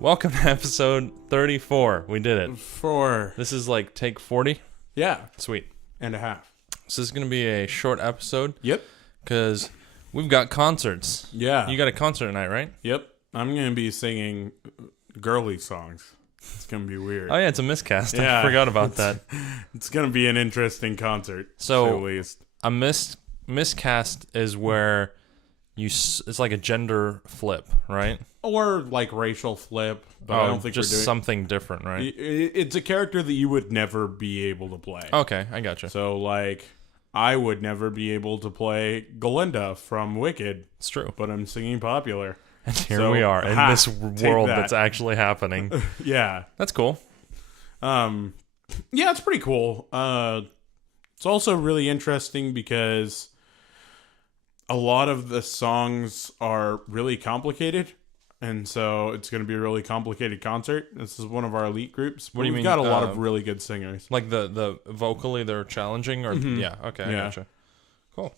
Welcome to episode 34. We did it. 4. This is like take 40. Yeah. Sweet. And a half. So this is going to be a short episode. Yep. Because we've got concerts. Yeah. You got a concert tonight, right? Yep. I'm going to be singing girly songs. It's going to be weird. Oh, yeah, it's a miscast. Yeah. I forgot about that. It's going to be an interesting concert. So, to say the least. A miscast is where it's like a gender flip, right? Or like racial flip. But I don't think just we're doing something different, right? It's a character that you would never be able to play. Okay, I gotcha. So, like, I would never be able to play Glinda from Wicked. It's true. But I'm singing Popular. And here we are in this world that's actually happening. Yeah. That's cool. Yeah, it's pretty cool. It's also really interesting because a lot of the songs are really complicated. And so it's going to be a really complicated concert. This is one of our elite groups. What do you mean? We've got a lot of really good singers. Like the vocally they're challenging, or yeah, okay, I gotcha. Cool.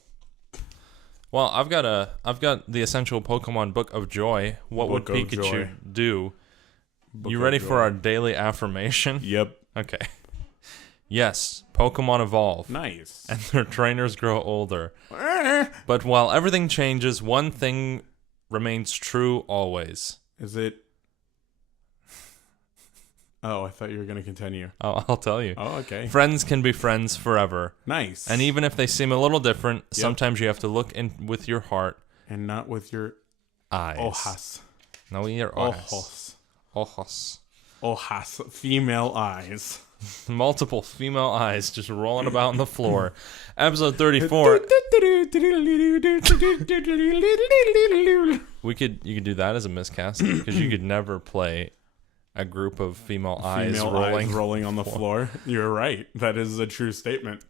Well, I've got the essential Pokemon Book of Joy. What would Pikachu do? You ready for our daily affirmation? Yep. Okay. Yes, Pokemon evolve. Nice. And their trainers grow older. But while everything changes, one thing remains true always. Is it? Oh, I thought you were going to continue. Oh, I'll tell you. Oh, okay. Friends can be friends forever. Nice. And even if they seem a little different, sometimes you have to look in with your heart. And not with your eyes. Ojas. No, with your Ojos. Ojos. Ojas. Female eyes. Multiple female eyes just rolling about on the floor. Episode 34. You could do that as a miscast because you could never play a group of female eyes rolling on the floor. You're right. That is a true statement.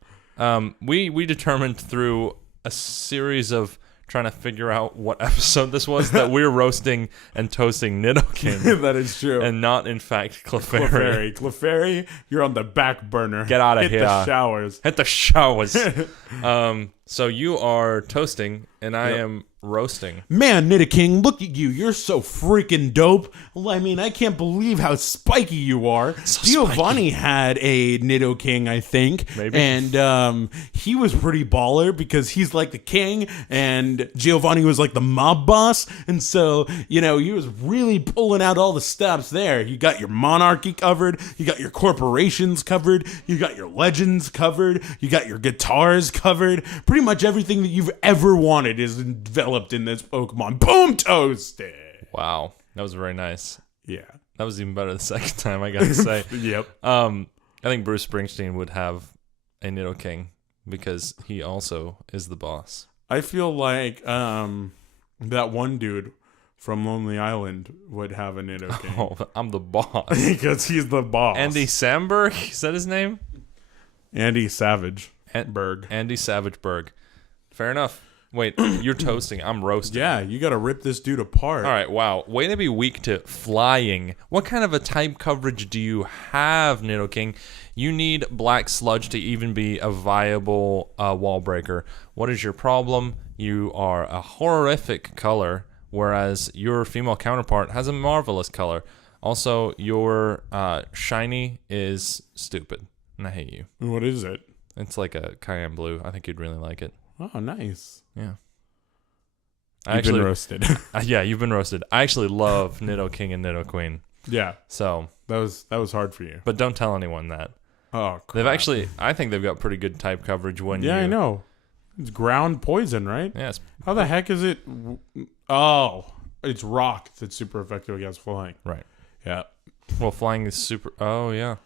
We determined through a series of trying to figure out what episode this was that we're roasting and toasting Nidoking. That is true. And not, in fact, Clefairy. Clefairy, you're on the back burner. Get out of here. Hit the showers. Hit the showers. So you are toasting, and I am roasting. Man, Nidoking, look at you. You're so freaking dope. I mean, I can't believe how spiky you are. So Giovanni had a Nidoking, I think. Maybe. And he was pretty baller because he's like the king, and Giovanni was like the mob boss. And so, he was really pulling out all the stops there. You got your monarchy covered. You got your corporations covered. You got your legends covered. You got your guitars covered. Pretty much everything that you've ever wanted is developed in this Pokemon. Boom, toasted. Wow, that was very nice. Yeah, that was even better the second time, I gotta say. Yep. I think Bruce Springsteen would have a Nidoking because he also is the boss. I feel like that one dude from Lonely Island would have a Nidoking. Oh, I'm the boss. Because he's the boss. Andy Samberg? Is that his name? Andy Savage. Andy Savageberg. Fair enough. Wait, you're toasting. I'm roasting. Yeah, you gotta rip this dude apart. All right, wow. Way to be weak to flying. What kind of a type coverage do you have, Nidoking? You need Black Sludge to even be a viable wall breaker. What is your problem? You are a horrific color, whereas your female counterpart has a marvelous color. Also, your shiny is stupid, and I hate you. What is it? It's like a cayenne blue. I think you'd really like it. Oh, nice. Yeah. You've been roasted. Yeah, you've been roasted. I actually love Nidoking and Nidoqueen. Yeah. So that was hard for you. But don't tell anyone that. Oh, crap. They've actually, I think they've got pretty good type coverage when Yeah, you... I know. It's ground poison, right? Yes. How the heck is it? Oh, it's rock that's super effective against flying. Right. Yeah. Well, flying is super... Oh, yeah.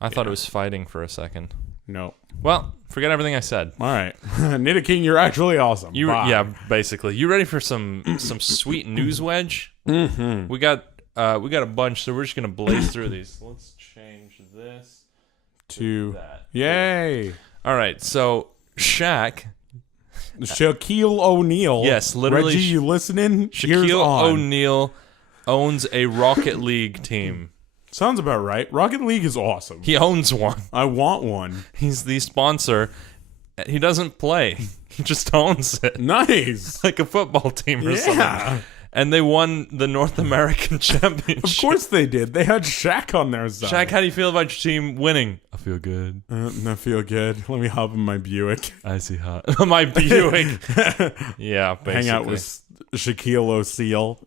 I thought it was fighting for a second. No. Well, forget everything I said. All right. Nidoking, you're actually awesome. Bye. Yeah, basically. You ready for some sweet news wedge? Mm-hmm. We got a bunch, so we're just gonna blaze through these. Let's change this To that. Yay. All right, so Shaq. Shaquille O'Neal. Yes, literally. Reggie, you listening? Here's Shaquille on. O'Neal owns a Rocket League team. Sounds about right. Rocket League is awesome. He owns one. I want one. He's the sponsor. He doesn't play. He just owns it. Nice. Like a football team or Yeah. something. And they won the North American Championship. Of course they did. They had Shaq on their side. Shaq, how do you feel about your team winning? I feel good. I feel good. Let me hop in my Buick. I see hot. My Buick. Yeah, basically. Hang out with Shaquille O'Neal.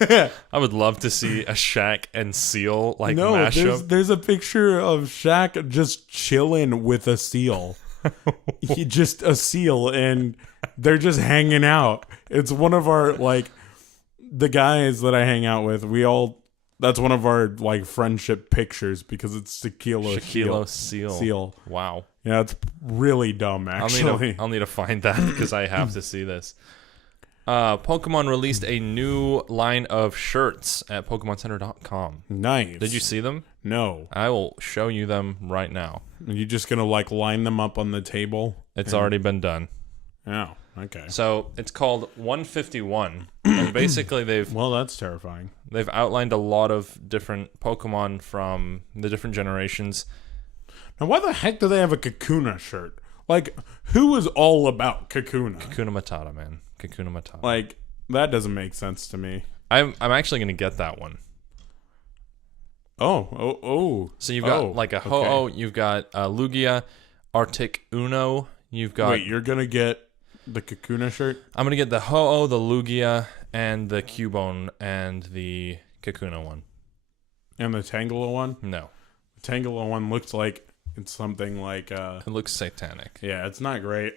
I would love to see a Shaq and Seal No, mashup. there's a picture of Shaq just chilling with a seal. He just a seal, and they're just hanging out. It's one of our the guys that I hang out with. That's one of our friendship pictures because it's Shaquille O'Neal. Seal. Wow. Yeah, it's really dumb. Actually, I'll need to find that because I have to see this. Pokemon released a new line of shirts at PokemonCenter.com. Nice. Did you see them? No. I will show you them right now. Are you just gonna line them up on the table? It's already been done. Oh, okay. So it's called 151, and basically Well, that's terrifying. they've outlined a lot of different Pokemon from the different generations. Now, why the heck do they have a Kakuna shirt? Who is all about Kakuna? Kakuna Matata, man. Kakuna Matata. That doesn't make sense to me. I'm actually gonna get that one. Oh. So you've got a Ho-Oh, you've got Lugia, Arctic Uno, you've got... Wait, you're gonna get the Kakuna shirt? I'm gonna get the Ho-Oh, the Lugia, and the Cubone, and the Kakuna one. And the Tangela one? No. The Tangela one looks like it's something It looks satanic. yeah, it's not great.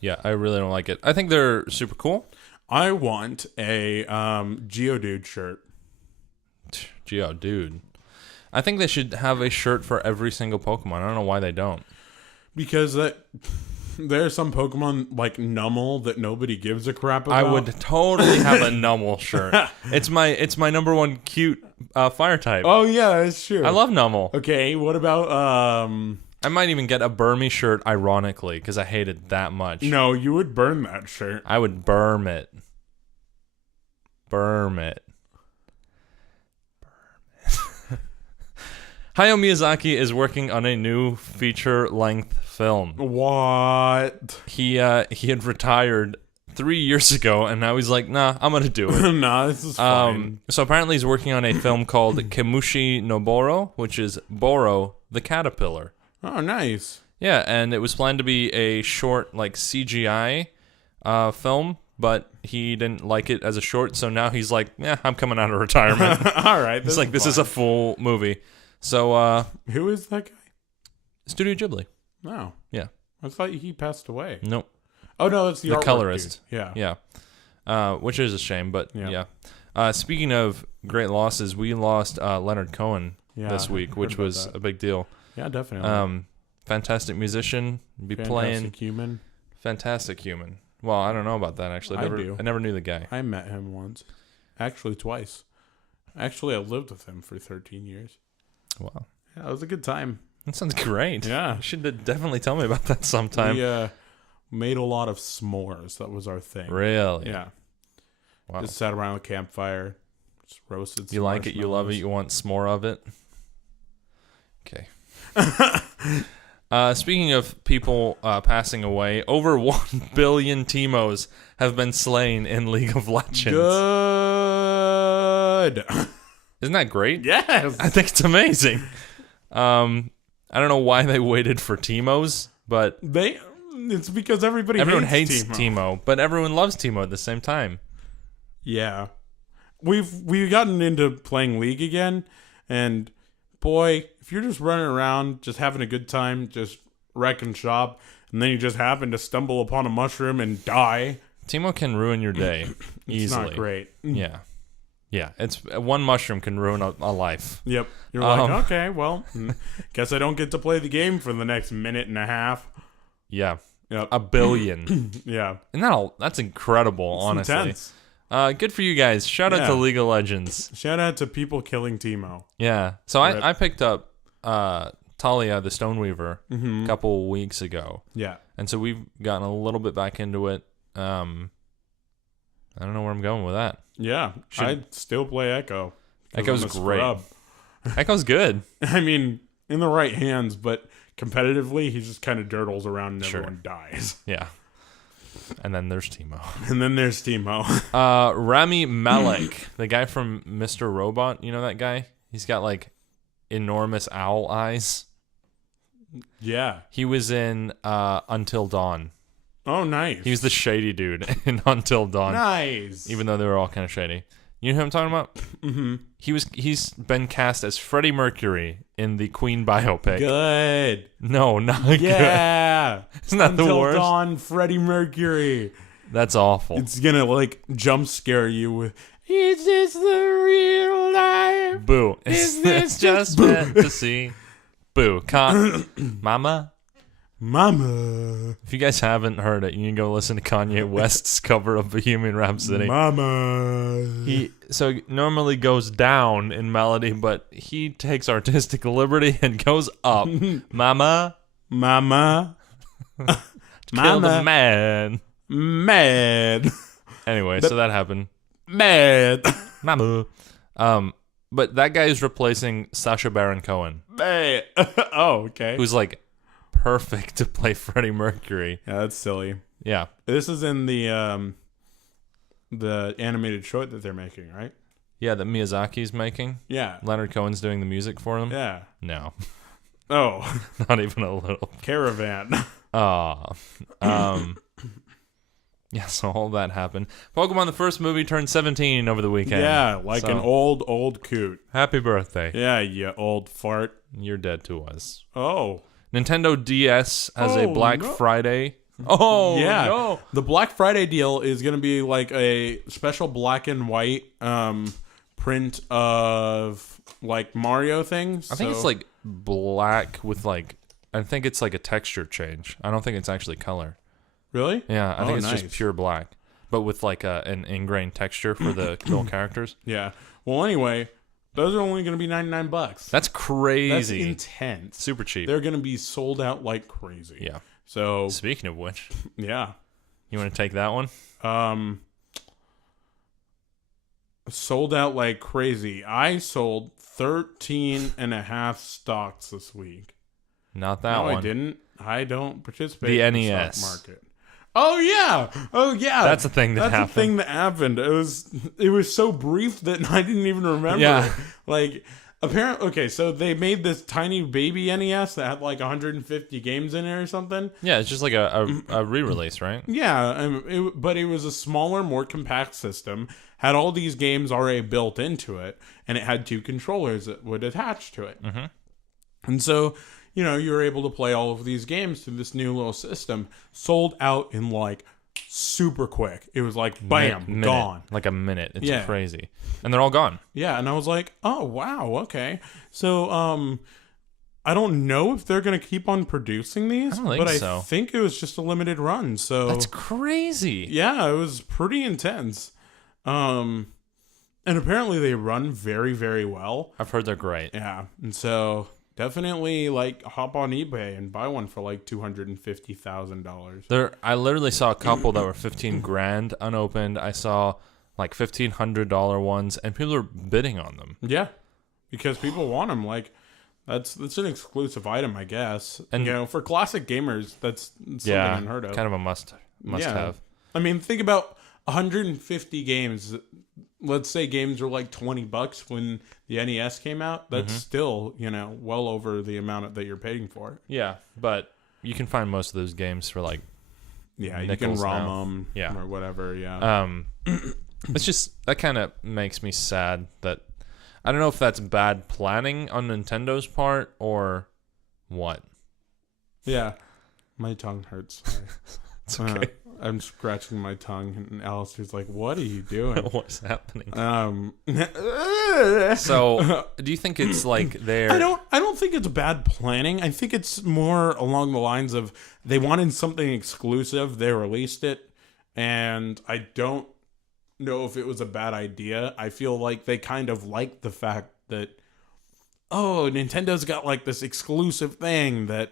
Yeah, I really don't like it. I think they're super cool. I want a Geodude shirt. Geo, dude. I think they should have a shirt for every single Pokemon. I don't know why they don't. Because there are some Pokemon like Numel that nobody gives a crap about. I would totally have a Numel shirt. It's my number one cute fire type. Oh yeah, that's true. I love Numel. Okay, what about I might even get a Burmy shirt, ironically, because I hate it that much. No, you would burn that shirt. I would burm it. Burm it. Hayao Miyazaki is working on a new feature-length film. What? He had retired 3 years ago, and now he's like, nah, I'm gonna do it. Nah, this is fine. So apparently he's working on a film called Kemushi no Boro, which is Boro the Caterpillar. Oh, nice. Yeah, and it was planned to be a short, CGI film, but he didn't like it as a short, so now he's like, yeah, I'm coming out of retirement. All right. It's like, this is a full movie. So, Who is that guy? Studio Ghibli. Oh. Yeah. I thought he passed away. Nope. Oh, no, it's the artwork colorist. dude. Yeah. Yeah. Which is a shame, but Yeah. yeah. Speaking of great losses, we lost Leonard Cohen this week, which heard about was that. a big deal. Yeah, definitely. Fantastic musician. Fantastic human. Fantastic human. Well, I don't know about that, actually. I never knew the guy. I met him once. Actually, twice. Actually, I lived with him for 13 years. Wow. Yeah, it was a good time. That sounds great. Yeah. You should definitely tell me about that sometime. We made a lot of s'mores. That was our thing. Really? Yeah. Wow. Just sat around a campfire, just roasted some You like it, you love it, marshmallows. you want some more of it. Okay. Speaking of people passing away, over 1 billion Teemos have been slain in League of Legends. Good. Isn't that great? Yes. I think it's amazing. I don't know why they waited for Teemos, but It's because everyone hates Teemo. Teemo, but everyone loves Teemo at the same time. Yeah. We've gotten into playing League again, and boy, if you're just running around, just having a good time, just wrecking shop, and then you just happen to stumble upon a mushroom and die, Teemo can ruin your day easily. it's not great. Yeah. Yeah, it's one mushroom can ruin a life. Yep. You're like, okay, well, guess I don't get to play the game for the next minute and a half. Yeah. Yep. 1 billion. Yeah. And that's incredible, honestly. Intense. Good for you guys. Shout out to League of Legends. Shout out to people killing Teemo. Yeah. So I picked up Talia the Stoneweaver a couple weeks ago. Yeah. And so we've gotten a little bit back into it. I don't know where I'm going with that. Yeah. I still play Echo. Echo's great. Echo's good. I mean, in the right hands, but competitively, he just kind of dirtles around and everyone dies. Yeah. And then there's Teemo. Rami Malek, the guy from Mr. Robot. You know that guy? He's got like enormous owl eyes. Yeah. He was in Until Dawn. Oh, nice. He was the shady dude in Until Dawn. Nice. Even though they were all kind of shady. You know who I'm talking about? Mm-hmm. He's been cast as Freddie Mercury in the Queen biopic. Good. No, not good. Yeah. Isn't that the worst? Until Dawn, Freddie Mercury. That's awful. It's gonna like jump scare you with, is this the real life? Boo. Is this just meant to see? Boo. Mama. Mama. If you guys haven't heard it, you can go listen to Kanye West's cover of Bohemian Rhapsody. Mama. He normally goes down in melody, but he takes artistic liberty and goes up. Mama. Mama. Kill the man. Mad. Anyway, so that happened. Mad. Mama. But that guy is replacing Sacha Baron Cohen. Mad. Oh, okay. Who's like perfect to play Freddie Mercury. Yeah, that's silly. Yeah. This is in the animated short that they're making, right? Yeah, that Miyazaki's making. Yeah. Leonard Cohen's doing the music for them. Yeah. No. Oh. Not even a little. Caravan. Yeah, so all that happened. Pokemon, the first movie, turned 17 over the weekend. Yeah, like an old coot. Happy birthday. Yeah, you old fart. You're dead to us. Oh. Nintendo DS has a Black Friday. Oh, yeah. No. The Black Friday deal is going to be like a special black and white print of like Mario things. I think it's like black with like, I think it's like a texture change. I don't think it's actually color. Really? Yeah, I think it's nice. just pure black, but with like an ingrained texture for the little characters. Yeah. Well, anyway, those are only going to be $99. That's crazy. That's intense. Super cheap. They're going to be sold out like crazy. Yeah. So speaking of which, yeah. You want to take that one? Sold out like crazy. I sold 13 and a half stocks this week. Not that one. I didn't. I don't participate the in NES. the stock market. Oh yeah. That's a thing that happened. That's a thing that happened. It was so brief that I didn't even remember. Yeah. Like apparently, okay, so they made this tiny baby NES that had like 150 games in it or something. Yeah, it's just like a re-release, right? Yeah, but it was a smaller, more compact system. Had all these games already built into it, and it had 2 controllers that would attach to it. Mm-hmm. And so, you know, you were able to play all of these games through this new little system. Sold out in like super quick. It was like bam, gone. Like a minute. It's crazy. And they're all gone. Yeah, and I was like, oh wow, okay. So I don't know if they're gonna keep on producing these, I think it was just a limited run. So that's crazy. Yeah, it was pretty intense. And apparently they run very, very well. I've heard they're great. Yeah, and so definitely like hop on eBay and buy one for like $250,000. I literally saw a couple that were 15 grand unopened. I saw like $1,500 ones, and people are bidding on them. Yeah, because people want them. Like that's an exclusive item, I guess. And you know, for classic gamers, that's something unheard of. Kind of a must have. I mean, think about 150 games. Let's say games were like $20 when the NES came out. That's still, you know, well over the amount that you're paying for it. Yeah, but you can find most of those games for like you can ROM them or whatever. Yeah. It's just that kind of makes me sad that I don't know if that's bad planning on Nintendo's part or what. Yeah. My tongue hurts. Sorry. It's okay. I'm scratching my tongue, and Alistair's like, "What are you doing?" What's happening? So So, do you think it's like they're... I don't think it's bad planning. I think it's more along the lines of they wanted something exclusive, they released it, and I don't know if it was a bad idea. I feel like they kind of liked the fact that, oh, Nintendo's got like this exclusive thing that,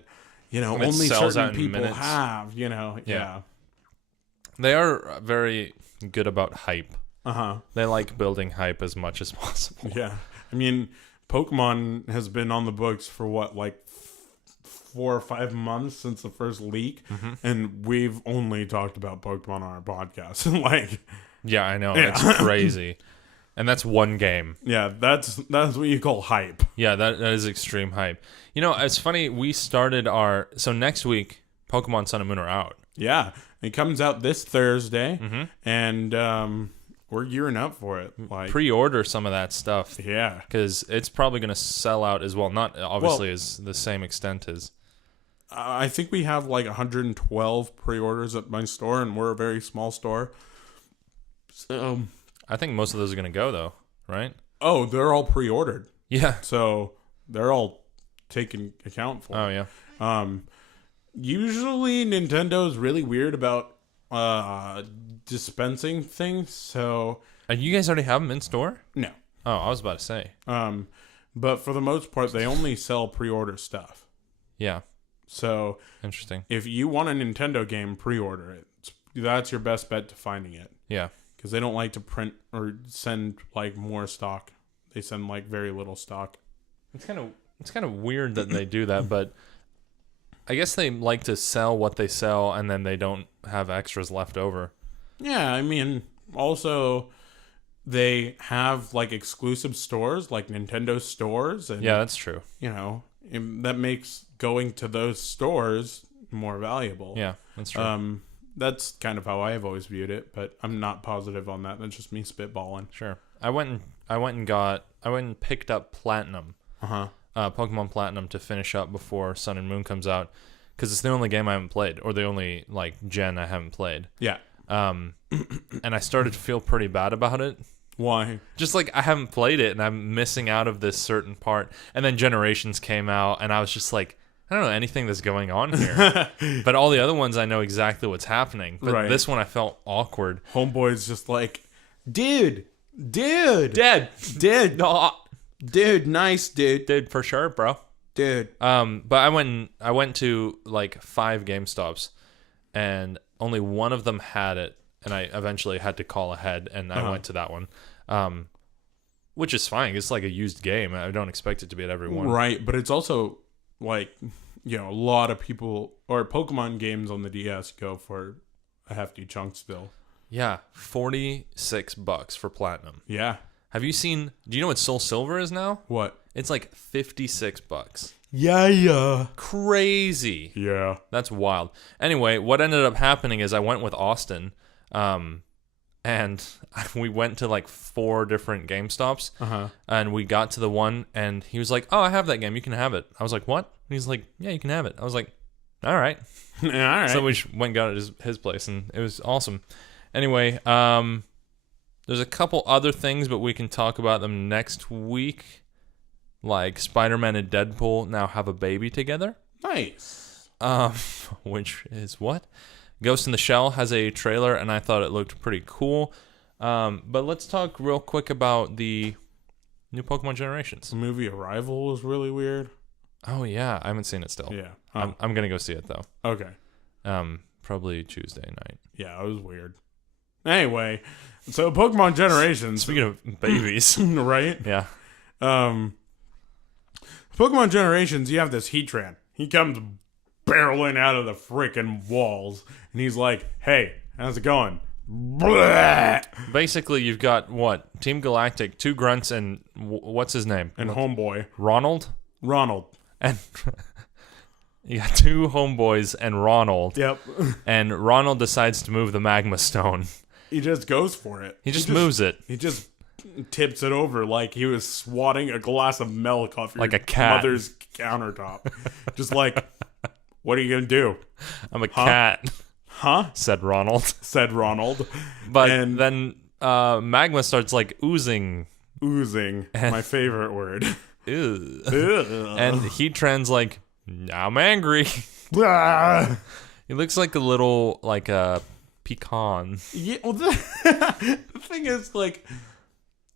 you know, And it only sells out certain in people minutes. have, you know. Yeah. They are very good about hype. Uh-huh. They like building hype as much as possible. Yeah. I mean, Pokemon has been on the books for what, like 4 or 5 months since the first leak, and we've only talked about Pokemon on our podcast. Like, Yeah, I know. Yeah. It's crazy. And that's one game. yeah, that's what you call hype. Yeah, that is extreme hype. You know, it's funny. We started our... So next week, Pokemon Sun and Moon are out. Yeah, it comes out this Thursday, Mm-hmm. and we're gearing up for it. Like, Pre-order some of that stuff. yeah, Because it's probably going to sell out as well. Not obviously as the same extent as... I think we have like 112 pre-orders at my store, and we're a very small store. So, I think most of those are going to go, though, right? oh, they're all pre-ordered, Yeah. so they're all taken account for. Oh, yeah. Usually Nintendo's really weird about dispensing things, so You guys already have them in store? no. Oh, I was about to say. But for the most part, they only sell pre-order stuff. Yeah. So Interesting. if you want a Nintendo game, pre-order it. That's your best bet to finding it, Yeah. because they don't like to print or send like more stock. They send like very little stock. It's kind of weird that they do that, but I guess they like to sell what they sell, and then they don't have extras left over. Yeah, I mean, also they have like exclusive stores, like Nintendo stores, and Yeah, that's true. you know, that makes going to those stores more valuable. Yeah, that's true. That's kind of how I have always viewed it, but I'm not positive on that. That's just me spitballing. Sure. I went and picked up Platinum, Pokemon Platinum, to finish up before Sun and Moon comes out, because it's the only game I haven't played, or the only like gen I haven't played. Yeah. And I started to feel pretty bad about it. Why? Just like I haven't played it, and I'm missing out of this certain part. And then Generations came out, and I was just like, I don't know anything that's going on here. But all the other ones, I know exactly what's happening. But Right. this one, I felt awkward. Homeboy's just like, dude, Dead. No, dude, nice, dude, for sure, bro. dude. But I went to like 5 GameStops, and only one of them had it, and I eventually had to call ahead, and I went to that one. Which is fine. It's like a used game. I don't expect it to be at every one. Right, but it's also like, you know, a lot of people or Pokemon games on the DS go for a hefty chunk still. Yeah, $46 for Platinum. Yeah. Have you seen? Do you know what Soul Silver is now? What? It's like $56. Yeah. Crazy. Yeah. That's wild. Anyway, what ended up happening is I went with Austin, and we went to like 4 different GameStops, and we got to the one, and he was like, "Oh, I have that game. You can have it." I was like, "What?" And he's like, "Yeah, you can have it." I was like, "All right." All right. So we went and got it at his place, and it was awesome. Anyway, there's a couple other things, but we can talk about them next week. Like Spider-Man and Deadpool now have a baby together. Nice. Which is what? Ghost in the Shell has a trailer, and I thought it looked pretty cool. But let's talk real quick about the new Pokemon Generations. The movie Arrival was really weird. Oh yeah, I haven't seen it still. Yeah. I'm gonna go see it though. Okay. Probably Tuesday night. Yeah, it was weird. Anyway, so Pokemon Generations. Speaking of babies, Right? yeah. Pokemon Generations, you have this Heatran. He comes barreling out of the frickin' walls, and he's like, "Hey, how's it going?" Blah! Basically, you've got what? Team Galactic, 2 grunts, and what's his name? And homeboy. Ronald? Ronald. And you got 2 homeboys and Ronald. Yep. And Ronald decides to move the magma stone. He just goes for it. He just moves it. He just tips it over like he was swatting a glass of milk off your Like a cat. mother's countertop. Just like, what are you gonna do? I'm a cat, Huh? said Ronald. Said Ronald. But And then magma starts like oozing. oozing, my favorite word. Ew. Ugh. And Heatran's like, I'm angry. Ah. He looks like a little, like a pecan. Yeah, well, the thing is, like,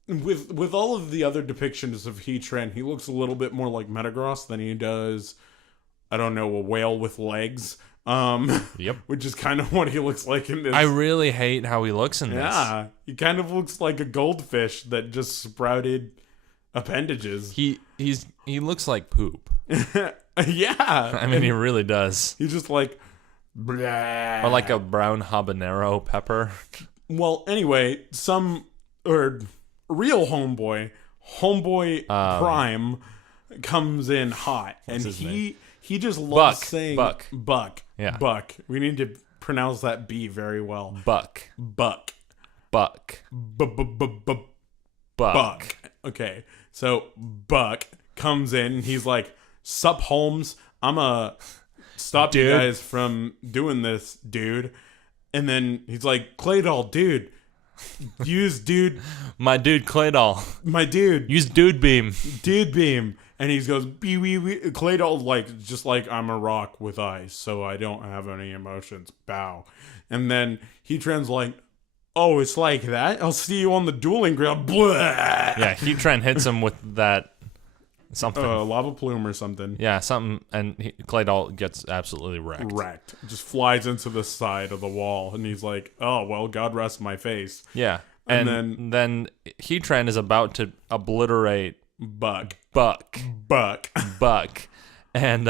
with all of the other depictions of Heatran, he looks a little bit more like Metagross than he does, I don't know, a whale with legs. Yep. Which is kind of what he looks like in this. I really hate how he looks in this. Yeah, he kind of looks like a goldfish that just sprouted appendages. He looks like poop. Yeah. I mean, he really does. He's just like... Blah. Or like a brown habanero pepper. Well, anyway, real homeboy Prime comes in hot, and his he just loves Buck. saying Buck. Yeah. Buck. We need to pronounce that B very well. Buck. Buck. Buck. Buck. Okay, so Buck comes in, and he's like, "Sup, Holmes? I'ma stop you guys from doing this, dude." And then he's like, "Claydol, dude, use dude, My dude Claydol. my dude, Use Dude Beam. dude beam." And he goes, "Bee wee wee." Claydol, like, just like, "I'm a rock with ice, so I don't have any emotions. Bow." And then Heatran's like, "Oh, it's like that? I'll see you on the dueling ground." Blah. Yeah, Heatran hits him with that something. Lava plume or something. Yeah, something, and Claydol gets absolutely wrecked. Just flies into the side of the wall, and he's like, "Oh well, God rest my face." Yeah, And then Heatran is about to obliterate Buck, and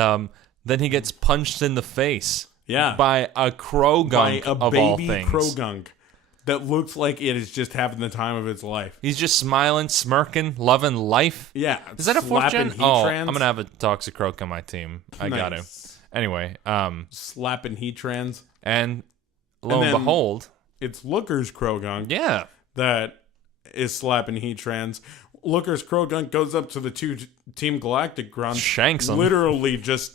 then he gets punched in the face. yeah, By a Crogunk by a of all baby things. Crogunk that looks like it is just having the time of its life. He's just smiling, smirking, loving life. Yeah, Is that a fourth gen? slapping Oh, Heatrans. I'm gonna have a Toxicroak on my team. I got to. Nice. Anyway, Slapping Heatrans. and lo and then- behold, It's Looker's Crogunk yeah, that is slapping Heatrans. Looker's Crogunk goes up to the Team Galactic Grunt, shanks him. literally just,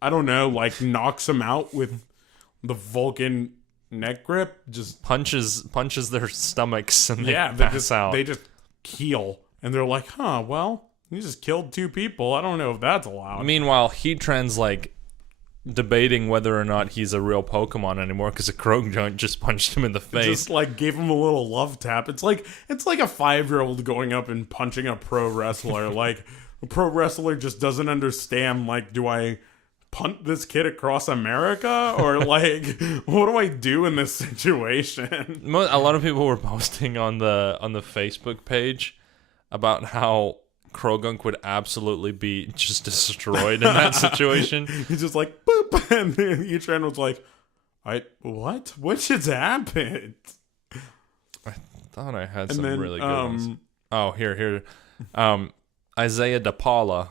I don't know, like knocks him out with the Vulcan neck grip. Just punches their stomachs and they they pass just out. they just heal, and they're like, "Huh, well, you just killed 2 people. I don't know if that's allowed." Meanwhile, Heatran's like debating whether or not he's a real Pokemon anymore because a Crogunk just punched him in the face. Just like gave him a little love tap. It's like a 5-year-old going up and punching a pro wrestler. Like, a pro wrestler just doesn't understand. Like, do I punt this kid across America, or like, what do I do in this situation? A lot of people were posting on the Facebook page about how Crogunk would absolutely be just destroyed in that situation. He's just like, boop, and then Heatran was like, what just happened? Thought I had And some then, really good ones. Oh, here. Isaiah DePaula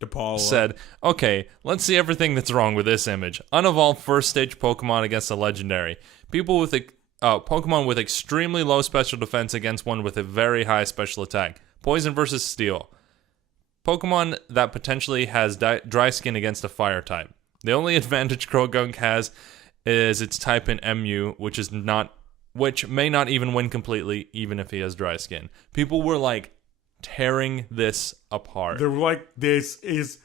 DePaula said, "Okay, let's see everything that's wrong with this image. Unevolved first stage Pokemon against a legendary. Pokemon with extremely low special defense against one with a very high special attack. Poison versus Steel. Pokemon that potentially has dry skin against a fire type. The only advantage Crogunk has is its type in MU, which may not even win completely, even if he has dry skin." People were like tearing this apart. They were like, "This is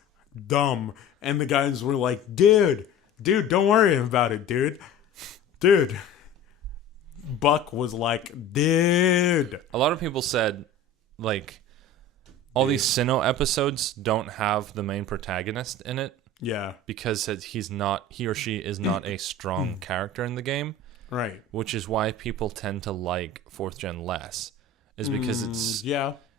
dumb," and the guys were like, "Dude, don't worry about it, dude." Buck was like, "Dude." A lot of people said, like, all these Sinnoh episodes don't have the main protagonist in it Yeah, because he or she is not a strong character in the game, right. which is why people tend to like 4th gen less. Is because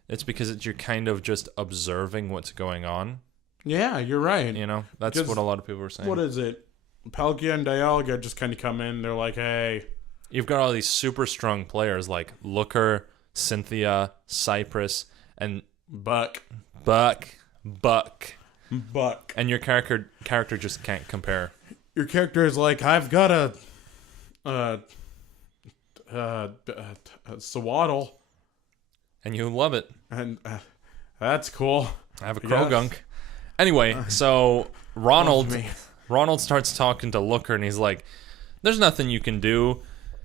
it's because you're kind of just observing what's going on. Yeah, you're right. You know, that's Because what a lot of people were saying. What is it? Palkia and Dialga just kind of come in. They're like, "Hey." You've got all these super strong players like Looker, Cynthia, Cypress, and Buck. And your character just can't compare. Your character is like, "I've got a Swaddle." And you love it. And that's cool. I have a Crogunk. Anyway, so Ronald starts talking to Looker, and he's like, there's nothing you can do.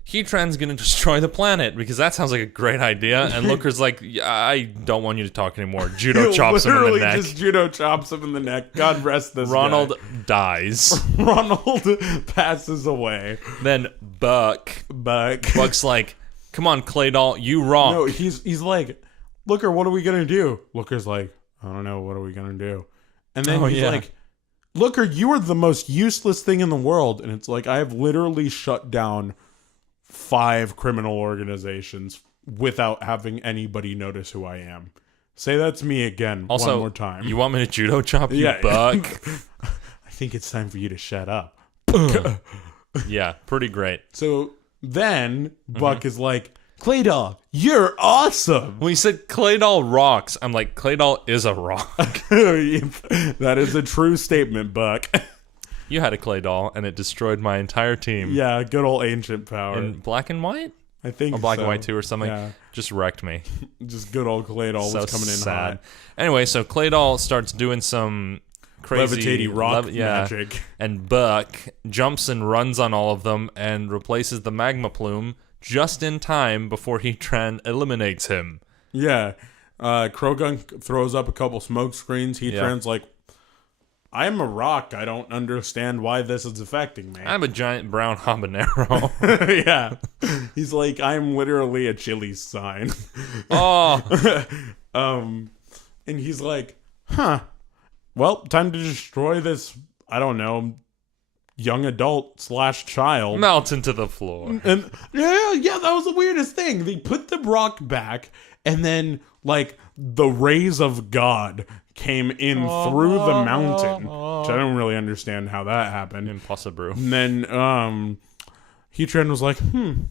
Heatran's gonna destroy the planet, because that sounds like a great idea. And Looker's like, I don't want you to talk anymore. Judo chops him in the neck. Just judo chops him in the neck. God rest this Ronald guy. dies. Ronald passes away. Then Buck's like, come on, Clay Doll, you rock. No, he's like, Looker, what are we gonna do? Looker's like, I don't know, what are we gonna do? And then he's like, Looker, you are the most useless thing in the world. And it's like, I have literally shut down 5 criminal organizations without having anybody notice who I am. Say that to me again one more time. You want me to judo chop you, Buck? I think it's time for you to shut up. Yeah, pretty great. So then Buck is like, Claydol, you're awesome. When he said Claydol rocks, I'm like, Claydol is a rock. That is a true statement, Buck. You had a Claydol, and it destroyed my entire team. Yeah, good old ancient power. In black and white? I think or black so. and white 2 or something. Yeah. Just wrecked me. Just good old Claydol was coming in hot. Anyway, so Claydol starts doing some crazy levitating rock magic. And Buck jumps and runs on all of them and replaces the magma plume just in time before Heatran eliminates him. Yeah. Crogunk throws up a couple smoke screens. Heatran's like, I'm a rock. I don't understand why this is affecting me. I'm a giant brown habanero. Yeah. He's like, I'm literally a chili sign. Oh. And he's like, huh. Well, time to destroy this, I don't know, young adult / child. Melt into the floor. And yeah, that was the weirdest thing. They put the rock back, and then, like, the rays of God came in through the mountain. Which I don't really understand how that happened. Impossible. And then Heatran was like,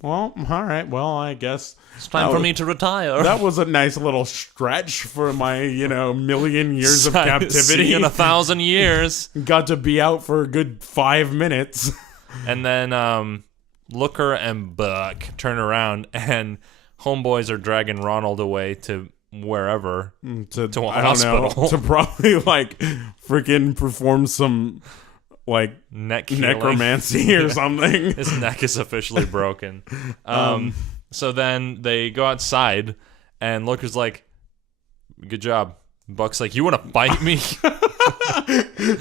well, all right, well, I guess it's time for me to retire. That was a nice little stretch for my, million years of captivity. In 1,000 years. Got to be out for a good 5 minutes. And then Looker and Buck turn around, and homeboys are dragging Ronald away to wherever, to a hospital. Know, to probably, like, freaking perform some, like, necromancy or something. His neck is officially broken. So then they go outside, and Looker's like, good job. Buck's like, you want to bite me?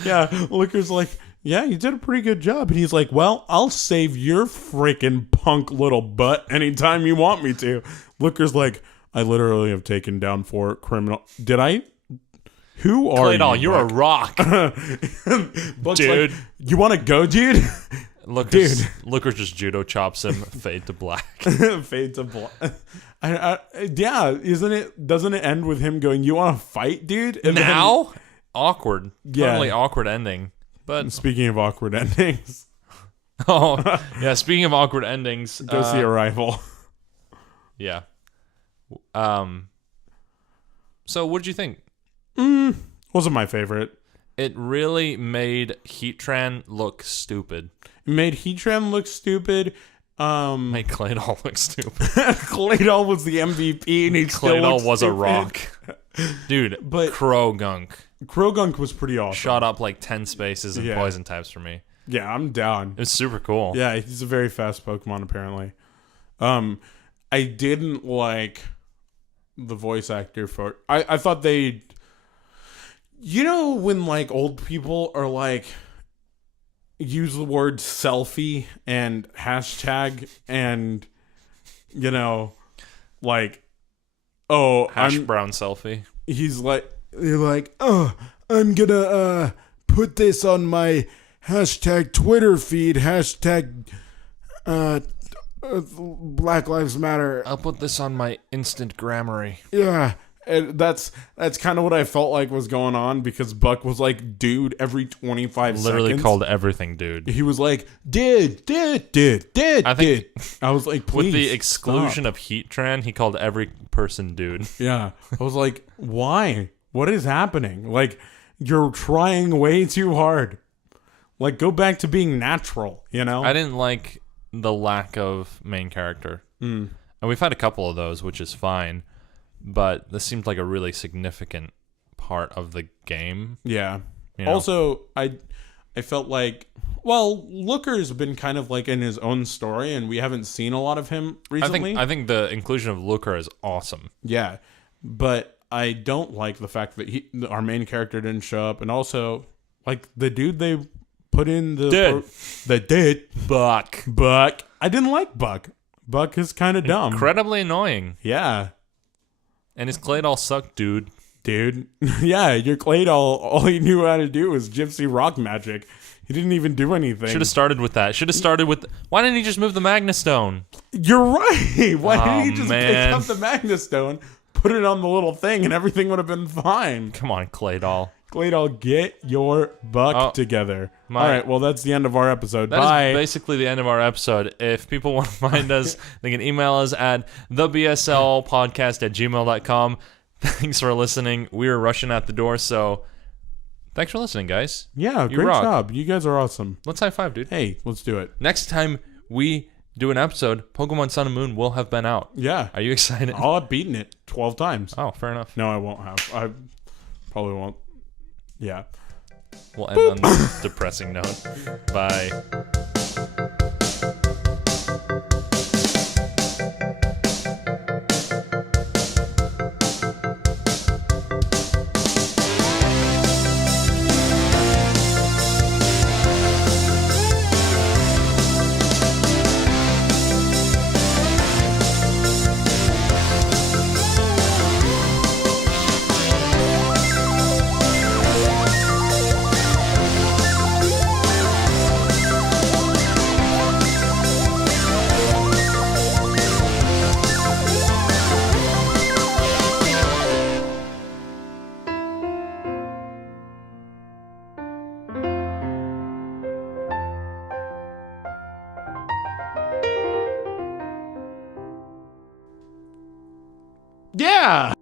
Yeah, Looker's like, yeah, you did a pretty good job. And he's like, well, I'll save your freaking punk little butt anytime you want me to. Looker's like, I literally have taken down 4 criminal. Did I? Who are you? Claydol, you're a rock. Dude. Like, you want to go, dude? Looker just judo chops him. Fade to black. Fade to black. Yeah, doesn't it end with him going, you want to fight, dude? And now? Then, awkward. Yeah. Totally awkward ending. But speaking of awkward endings. Oh, yeah, speaking of awkward endings. Go see Arrival. Yeah. So what'd you think? Wasn't my favorite. It really made Heatran look stupid. It made Heatran look stupid. Made Claydol look stupid. Claydol was the MVP, and Claydol was stupid. A rock. Dude, but Crogunk was pretty awesome. Shot up like 10 spaces and poison types for me. Yeah, I'm down. It was super cool. Yeah, he's a very fast Pokemon, apparently. I didn't like the voice actor for... I thought they... when, like, old people are, like... use the word selfie and hashtag and, like... Oh, Hash brown selfie. He's like... You're like, oh, I'm gonna, put this on my hashtag Twitter feed, hashtag, Black Lives Matter. I'll put this on my instant Grammarly. Yeah, and that's kind of what I felt like was going on, because Buck was like, dude, every 25 seconds. Literally called everything dude. He was like, dude. I think I was like, please, with the exclusion of Heatran, he called every person dude. Yeah. I was like, why? What is happening? Like, you're trying way too hard. Like, go back to being natural, I didn't like the lack of main character. And we've had a couple of those, which is fine. but this seems like a really significant part of the game. Yeah. You know? Also, I felt like, well, Looker's been kind of like in his own story, and we haven't seen a lot of him recently. I think the inclusion of Looker is awesome. Yeah, but I don't like the fact that our main character didn't show up, and also like the dude they put in Buck. Buck. I didn't like Buck. Buck is kind of dumb. Incredibly annoying. Yeah. And his Claydol sucked, dude. Dude. Yeah, your Claydol, all he knew how to do was gypsy rock magic. He didn't even do anything. Should have started with that. Should have started with... Why didn't he just move the Magna Stone? You're right. Why didn't he just man. pick up the Magna Stone, put it on the little thing, and everything would have been fine? Come on, Claydol. Claydol, get your Buck together. All right, well, that's the end of our episode. Bye. That is basically the end of our episode. If people want to find us, they can email us at thebslpodcast@gmail.com. Thanks for listening. We're rushing out the door, so thanks for listening, guys. Yeah, You great rock. job. You guys are awesome. Let's high five, dude. Hey, let's do it. Next time we do an episode, Pokemon Sun and Moon will have been out. Yeah. Are you excited? I'll have beaten it 12 times. Oh, fair enough. No, I won't have. I probably won't. Yeah. We'll end on this depressing note. Bye. Yeah.